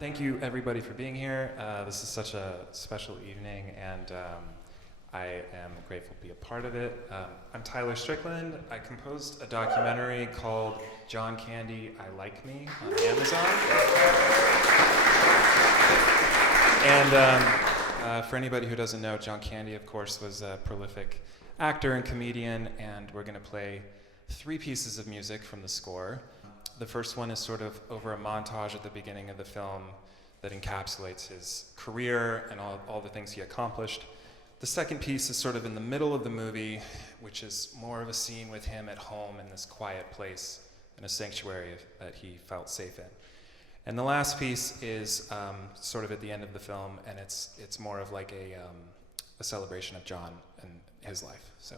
Thank you, everybody, for being here. This is such a special evening, and I am grateful to be a part of it. I'm Tyler Strickland. I composed a documentary called John Candy, I Like Me on Amazon. And for anybody who doesn't know, John Candy, of course, was a prolific actor and comedian, and we're going to play 3 pieces of music from the score. The first one is sort of over a montage at the beginning of the film that encapsulates his career and all the things he accomplished. The second piece is sort of in the middle of the movie, which is more of a scene with him at home in this quiet place, in a sanctuary that he felt safe in. And the last piece is sort of at the end of the film, and it's more of like a celebration of John and his life. So.